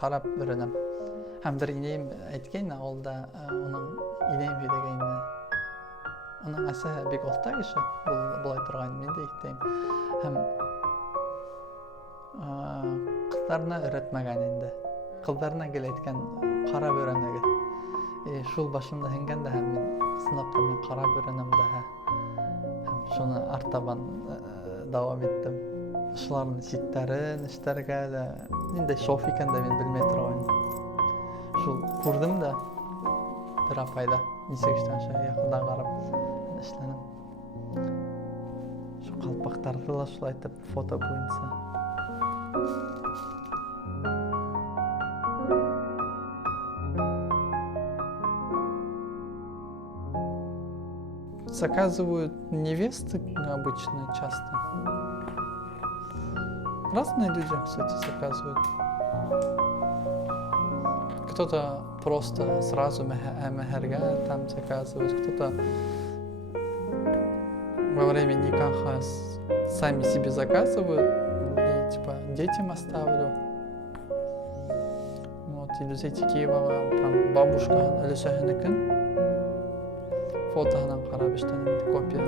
карап үйрөнөм. Һәм бер инейим әйткән, ул да уның инейим һөйдәгән. Уның әсе бик олта кеше, булай торган, мин дә әйтәм. Һәм кызларына өйрәтмәгән инде. Кызларына гел әйткән, карап үйрәнегез. Шул башымда һиңгән дә һәм мин сынакка мин карап үйрәнәм дә. Һәм шуны артабан дәвам иттем. Шуларның читтәрен эштәргә дә инде шоф икән дә мин белмәй торган. Шул күрдем дә бер апайда ничек эшләнешен якындан карап эшләнем. Шу калпактарды ла шулай итеп фото буенча. Заказывают невесты обычно часто. Разные люди, кстати, заказывают. Кто-то просто сразу мехерга там заказывает, кто-то во время никаха сами себе заказывают и типа детям оставлю. Вот, и Люзети Киева, прям бабушка Люсяхенекен. Фотоһынан карап эштән копия.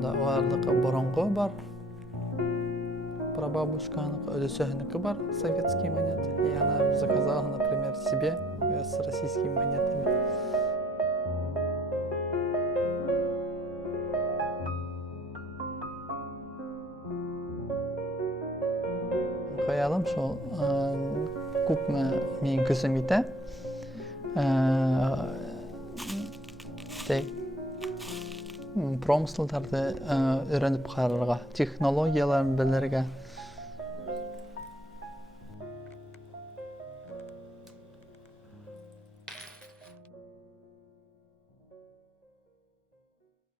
Да, уларда борынгы бар. Прабабушканың өлесеһенеке бар, советский монеты. И она заказала, например, себе с российскими монетами. Хаялым шул күпме мин күзем итә. Промыслларда өйрәнеп карарга, технологияларын белергә,